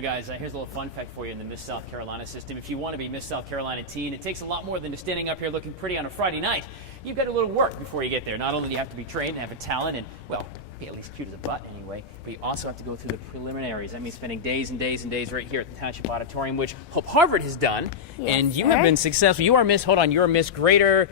know, guys, here's a little fun fact for you in the Miss South Carolina system. If you want to be Miss South Carolina teen, it takes a lot more than just standing up here looking pretty on a Friday night. You've got a little work before you get there. Not only do you have to be trained and have a talent and, well, be at least cute as a button anyway, but you also have to go through the preliminaries. That means spending days and days and days right here at the Township Auditorium, which Hope Harvard has done. Yes, and you sir. have been successful. You are Miss, hold on, you're Miss Greater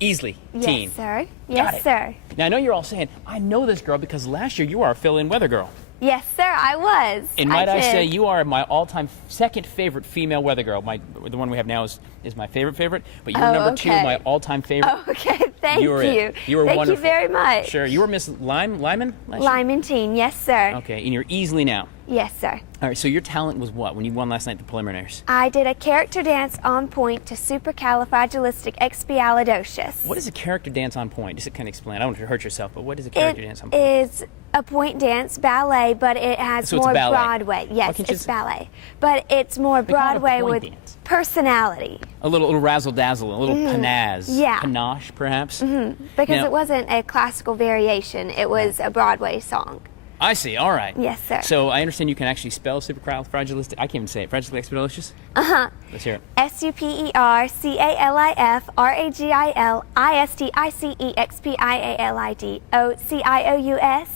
Easley teen. Yes, sir. Yes, sir. Now, I know you're all saying, I know this girl because last year you were our fill-in weather girl. Yes, sir, I was. And might I say, you are my all-time second favorite female weather girl. The one we have now is my favorite, but you're number two, my all-time favorite. Oh, okay, thank you. You were thank wonderful. you very much. Sure, you were Miss Lyman? Lyman teen, yes, sir. Okay, and you're Easley now. Yes, sir. All right, so your talent was what when you won last night at the preliminaries? I did a character dance on point to supercalifragilisticexpialidocious. What is a character dance on point? Just to kind of explain. I don't want you to hurt yourself, but what is a character dance on point? It is a point dance, ballet, but it has So more it's ballet. Broadway. Yes, it's ballet. But it's more They call it a Broadway point with dance. personality. A little razzle-dazzle, a little panazz. Yeah. Panache, perhaps? Because Now- it wasn't a classical variation, it was a Broadway song. I see, all right. Yes, sir. So I understand you can actually spell supercalifragilistic. I can't even say it. Fragilisticexpialidocious? Uh-huh. Let's hear it. supercalifragilisticexpialidocious.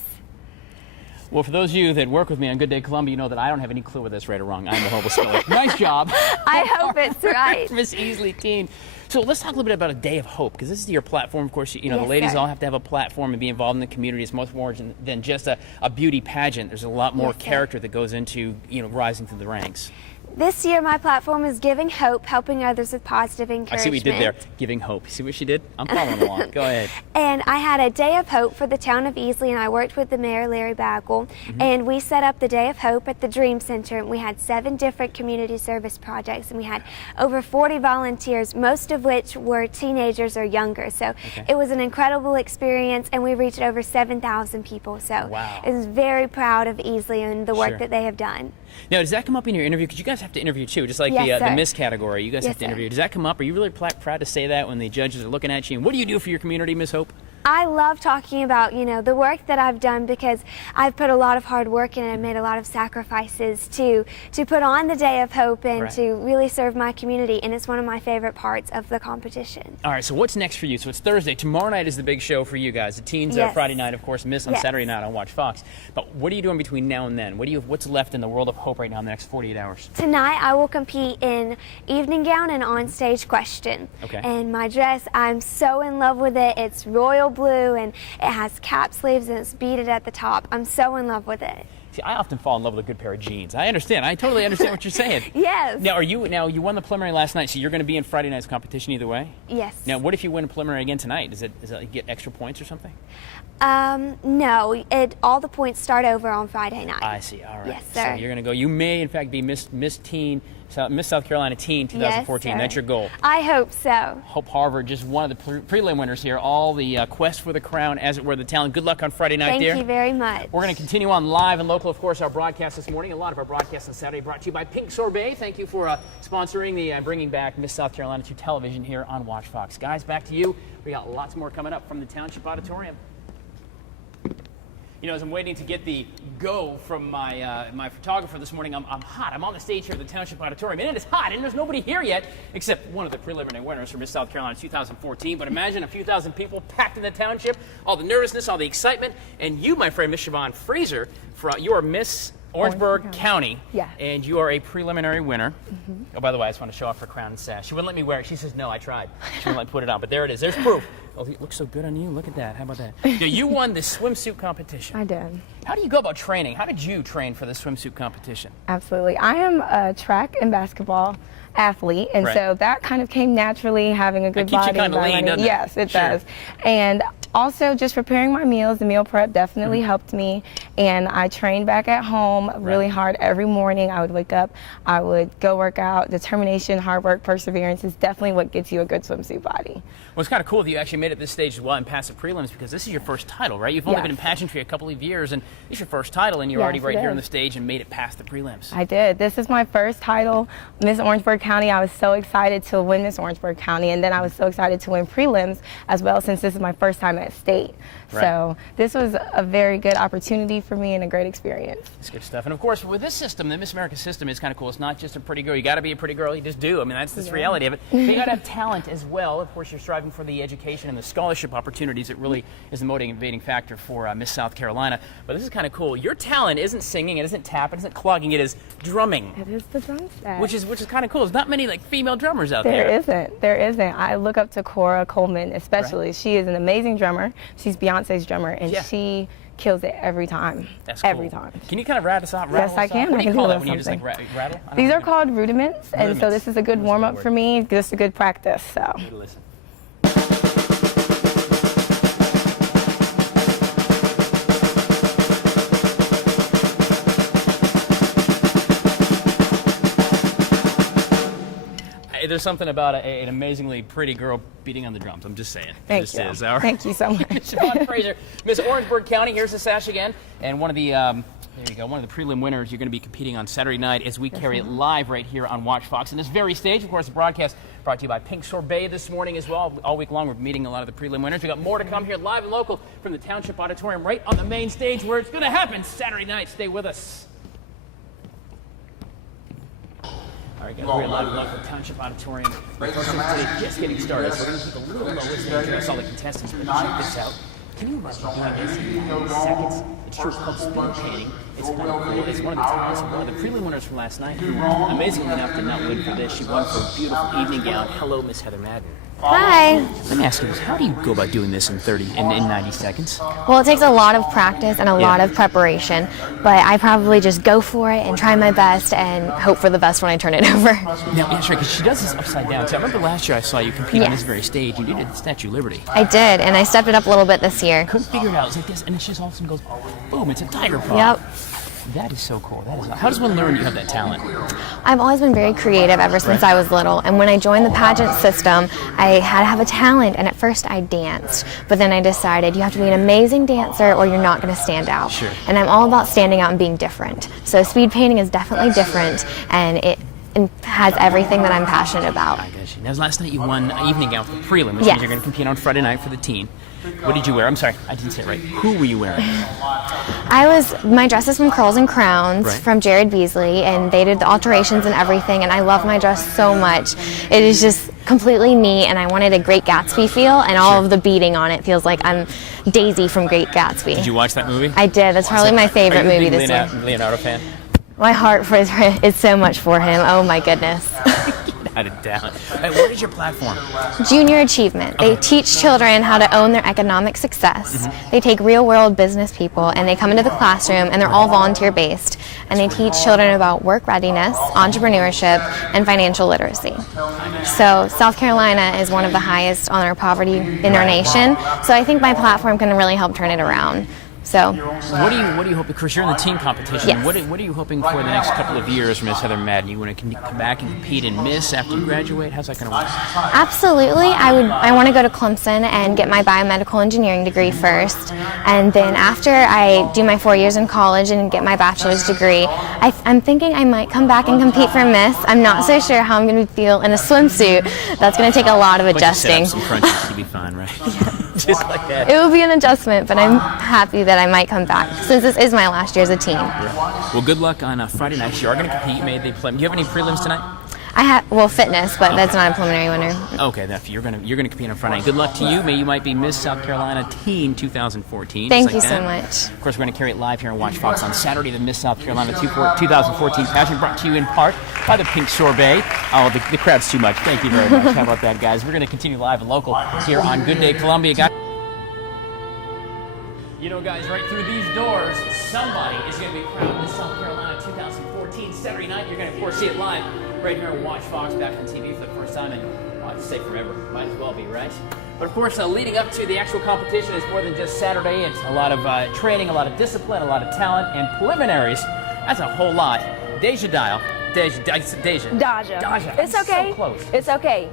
Well, for those of you that work with me on Good Day Columbia, you know that I don't have any clue whether that's right or wrong. I'm a horrible speller. Nice job. I hope it's right. Miss Easley Teen. So let's talk a little bit about a day of hope, because this is your platform. Of course, you know, Yes, the ladies sir. all have to have a platform and be involved in the community. It's much more than just a beauty pageant. There's a lot more Yes, sir. character that goes into, you know, rising through the ranks. This year, my platform is giving hope, helping others with positive encouragement. I see what you did there. Giving hope. See what she did? I'm following along. Go ahead. And I had a Day of Hope for the town of Easley, and I worked with the mayor, Larry Bagel, and we set up the Day of Hope at the Dream Center, and we had 7 different community service projects, and we had over 40 volunteers, most of which were teenagers or younger. So it was an incredible experience, and we reached over 7,000 people. So Wow. I was very proud of Easley and the work Sure. that they have done. Now, does that come up in your interview? Because you guys have to interview too, just like Yes, the sir. Miss category. You guys Yes, have to sir. interview. Does that come up? Are you really proud to say that when the judges are looking at you? And what do you do for your community, Miss Hope? I love talking about, you know, the work that I've done, because I've put a lot of hard work in and I've made a lot of sacrifices to put on the Day of Hope and Right. to really serve my community, and it's one of my favorite parts of the competition. All right, so what's next for you? So it's Thursday. Tomorrow night is the big show for you guys. The teens Yes. Friday night, of course, Miss on Yes. Saturday night on Watch Fox. But what are you doing between now and then? What's left in the world of hope right now in the next 48 hours? Tonight I will compete in evening gown and on stage question. Okay. And my dress, I'm so in love with it. It's royal blue and it has cap sleeves and it's beaded at the top. I'm so in love with it. See, I often fall in love with a good pair of jeans. I understand. I totally understand what you're saying. Yes. Now, you won the preliminary last night, so you're going to be in Friday night's competition either way? Yes. Now, what if you win a preliminary again tonight? Does it get extra points or something? No, all the points start over on Friday night. I see. All right. Yes, sir. So you're going to go. You may, in fact, be Miss South Carolina Teen 2014. Yes, sir. That's your goal. I hope so. Hope Harvard, just one of the prelim winners here. All the quest for the crown, as it were, the talent. Good luck on Friday night, dear. Thank you very much. We're going to continue on live and local, of course, our broadcast this morning. A lot of our broadcasts on Saturday brought to you by Pink Sorbet. Thank you for sponsoring the bringing back Miss South Carolina to television here on Watch Fox. Guys, back to you. We got lots more coming up from the Township Auditorium. You know, as I'm waiting to get the go from my photographer this morning, I'm hot. I'm on the stage here at the Township Auditorium, and it is hot, and there's nobody here yet except one of the preliminary winners for Miss South Carolina 2014. But imagine a few thousand people packed in the township, all the nervousness, all the excitement, and you, my friend, Miss Siobhan Fraser, you are Miss Orangeburg County, Yeah. and you are a preliminary winner. Oh, by the way, I just want to show off her crown and sash. She wouldn't let me wear it. She says, no, I tried. She wouldn't let me put it on, but there it is. There's proof. Oh, it looks so good on you. Look at that. How about that? Now, you won the swimsuit competition. I did. How do you go about training? How did you train for the swimsuit competition? Absolutely. I am a track and basketball athlete, and Right. so that kind of came naturally, having a good keeps you body. kinda lean, running. doesn't it? Yes, it Sure. does. And also just preparing my meals, the meal prep definitely helped me, and I trained back at home really hard every morning. I would wake up, I would go work out. Determination, hard work, perseverance is definitely what gets you a good swimsuit body. Well, it's kind of cool that you actually made it this stage as well and passed the prelims, because this is your first title, right? You've only Yes. been in pageantry a couple of years, and it's your first title, and you're already Yes, right it here on the is. stage and made it past the prelims. I did. This is my first title, Miss Orangeburg County. I was so excited to win Miss Orangeburg County, and then I was so excited to win prelims as well, since this is my first time time at state. Right. So this was a very good opportunity for me and a great experience. It's good stuff. And of course, with this system, the Miss America system is kind of cool. It's not just a pretty girl. You got to be a pretty girl. You just do. I mean, that's the reality of it. But you got to have talent as well. Of course, you're striving for the education and the scholarship opportunities. It really is the motivating factor for Miss South Carolina. But this is kind of cool. Your talent isn't singing. It isn't tapping. It isn't clogging. It is drumming. It is the drum set. Which is kind of cool. There's not many like female drummers out There there. isn't. I look up to Cora Coleman especially. Right. She is an amazing drummer. She's Beyonce's drummer, and she kills it every time. That's cool. Every time. Can you kind of rattle us out? Yes, I can. What do you call that when you just something. like rattle? These are called rudiments, and so this is a good warm up for me. Just a good practice. So. Listen. There's something about an amazingly pretty girl beating on the drums. I'm just saying. Thank you. Thank you so much. Siobhan Fraser, Miss Orangeburg County. Here's the sash again, and one of the there you go. One of the prelim winners. You're going to be competing on Saturday night as we carry it live right here on Watch Fox. And this very stage, of course, the broadcast brought to you by Pink Sorbet this morning as well. All week long, we're meeting a lot of the prelim winners. We got more to come here live and local from the Township Auditorium, right on the main stage where it's going to happen Saturday night. Stay with us. All right, guys, we're live from the Township Auditorium. The first thing today, just getting started, so we're going to keep a little low as we introduce all the contestants. But check this out. Can you imagine doing this in 90 seconds? It's true, it's called speed painting. It's kind of cool. It's one of the talents of one of the prelim winners from last night, who, amazingly enough, did not win for this. She won for a beautiful evening gown. Hello, Miss Heather Madden. Hi. Let me ask you this. How do you go about doing this in 90 seconds? Well, it takes a lot of practice and a lot of preparation, but I probably just go for it and try my best and hope for the best when I turn it over. Now, that's right, because she does this upside down. So I remember last year I saw you compete on this very stage. You did it at the Statue of Liberty. I did, and I stepped it up a little bit this year. Couldn't figure it out. It's like this, and then she just all of a sudden goes, boom, it's a tiger paw. Yep. That is so cool. That is. How does one learn you have that talent? I've always been very creative ever since I was little, and when I joined the pageant system, I had to have a talent, and at first I danced, but then I decided you have to be an amazing dancer or you're not going to stand out. Sure. And I'm all about standing out and being different. So speed painting is definitely different, and it has everything that I'm passionate about. I got you. Now, last night you won an evening gown for the prelim, which means you're going to compete on Friday night for the teen. What did you wear? I'm sorry, I didn't say it right. Who were you wearing? My dress is from Curls and Crowns from Jared Beasley, and they did the alterations and everything, and I love my dress so much. It is just completely neat, and I wanted a Great Gatsby feel, and all of the beading on it feels like I'm Daisy from Great Gatsby. Did you watch that movie? I did. That's probably my favorite movie this year. Leonardo fan? My heart is so much for him. Oh my goodness. Out of doubt. Hey, what is your platform? Junior Achievement. They teach children how to own their economic success. They take real-world business people and they come into the classroom, and they're all volunteer-based, and they teach children about work readiness, entrepreneurship, and financial literacy. So South Carolina is one of the highest on our poverty in our nation, so I think my platform can really help turn it around. So, what do you hope? Because you're in the team competition. Yes. What are you hoping for the next couple of years, Miss Heather Madden? You want to come back and compete in Miss after you graduate? How's that going to work? Absolutely. I want to go to Clemson and get my biomedical engineering degree first, and then after I do my 4 years in college and get my bachelor's degree, I'm thinking I might come back and compete for Miss. I'm not so sure how I'm going to feel in a swimsuit. That's going to take a lot of adjusting. Some crunches, you'll be fine, right? Yeah. Just like that. It will be an adjustment, but I'm happy that I might come back since this is my last year as a teen. Well, good luck on Friday night. You are going to compete. You made the prelim. Do you have any prelims tonight? I have fitness, but that's not a preliminary winner. Okay, you're gonna compete on Friday night. Good luck to you. May you might be Miss South Carolina Teen 2014. Thank you so much. Of course, we're going to carry it live here on Watch Fox on Saturday. The Miss South Carolina 2014 pageant brought to you in part by the Pink Sorbet. Oh, the crowd's too much. Thank you very much. How about that, guys? We're going to continue live and local here on Good Day Columbia. Guys, you know, guys, right through these doors, somebody is going to be crowned Miss South Carolina 2014 Saturday night. You're going to, of course, see it live right here on Watch Fox, back on TV for the first time, and I'd say forever. Might as well be, right? But of course, leading up to the actual competition is more than just Saturday. It's a lot of training, a lot of discipline, a lot of talent, and preliminaries. That's a whole lot. Deja dial. Deja. It's okay. So close. It's okay.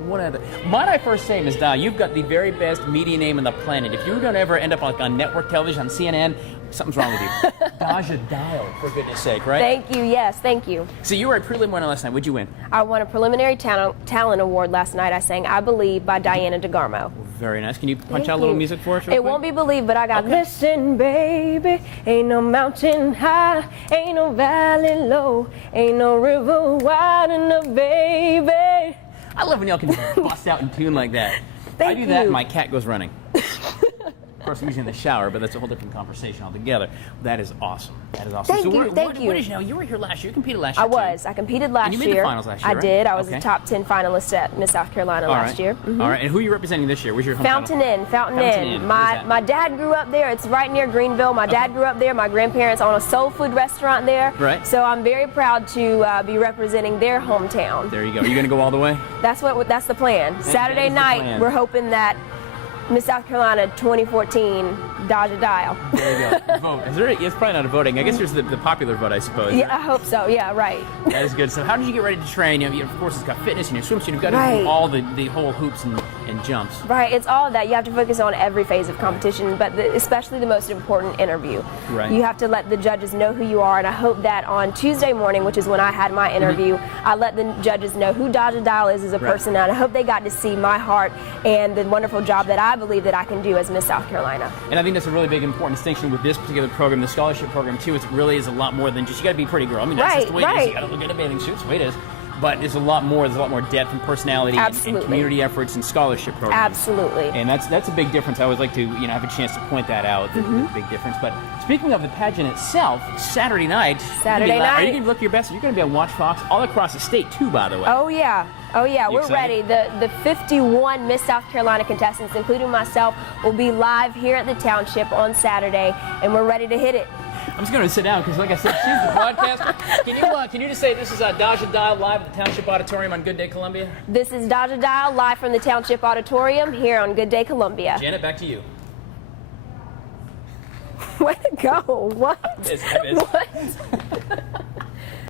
Might I first say, Ms. Dye, you've got the very best media name on the planet. If you don't ever end up like on network television, on CNN, Something's wrong with you. Daja Dial, for goodness sake, right? Thank you. Yes, thank you. So you were a prelim winner last night. What'd you win? I won a preliminary talent award last night. I sang "I Believe" by Diana DeGarmo. Very nice. Can you punch Thank out a little you. music for us? Real It quick? won't be believed, but I got listen, baby. Ain't no mountain high, ain't no valley low, ain't no river wide enough, baby. I love when y'all can bust out in tune like that. I do that, and my cat goes running. Of course, I'm usually in the shower, but that's a whole different conversation altogether. That is awesome. That is awesome. Thank you. Thank you. What is, now, you were here last year. You competed last year. I was. I competed last And year. you made the finals last year, I right? did. I was Okay. a top 10 finalist at Miss South Carolina All last right. year. Mhm. All right. And who are you representing this year? Where's your hometown? Fountain Inn. Fountain Inn. Where's that? My dad grew up there. It's right near Greenville. My dad grew up there. My grandparents own a soul food restaurant there. Right. So I'm very proud to be representing their hometown. There you go. Are you going to go all the way? That's the plan. Saturday that is the night, plan. we're hoping that Miss South Carolina 2014 Daja Dial. There you go. Vote. It's probably not a voting. I guess there's the popular vote, I suppose. Yeah, I hope so. Yeah, right. That is good. So how did you get ready to train? You know, of course, it's got fitness in your swimsuit. You've got to Right. do all the whole hoops and jumps. Right, it's all of that. You have to focus on every phase of competition, but especially the most important interview. Right. You have to let the judges know who you are, and I hope that on Tuesday morning, which is when I had my interview, I let the judges know who Daja Dial is as a Right. person, and I hope they got to see my heart and the wonderful job that I believe that I can do as Miss South Carolina. And I think that's a really big important distinction with this particular program, the scholarship program too. It really is a lot more than just you got to be a pretty girl. I mean, that's just the way it is. Right. You got to look at a bathing suit. It's the way it is. But there's a lot more. There's a lot more depth and personality and Absolutely. community efforts and scholarship programs. Absolutely. And that's a big difference. I always like to have a chance to point that out. The big difference. But speaking of the pageant itself, Saturday night. Saturday Are night. you going to look your best? You're going to be on Watch Fox all across the state too, by the way. Oh yeah, You we're excited? ready. The 51 Miss South Carolina contestants, including myself, will be live here at the township on Saturday, and we're ready to hit it. I'm just going to sit down because, like I said, she's the broadcaster. Can you just say this is Daja Dial live at the Township Auditorium on Good Day Columbia? This is Daja Dial live from the Township Auditorium here on Good Day Columbia. Janet, back to you. Way to go! What? It is. What?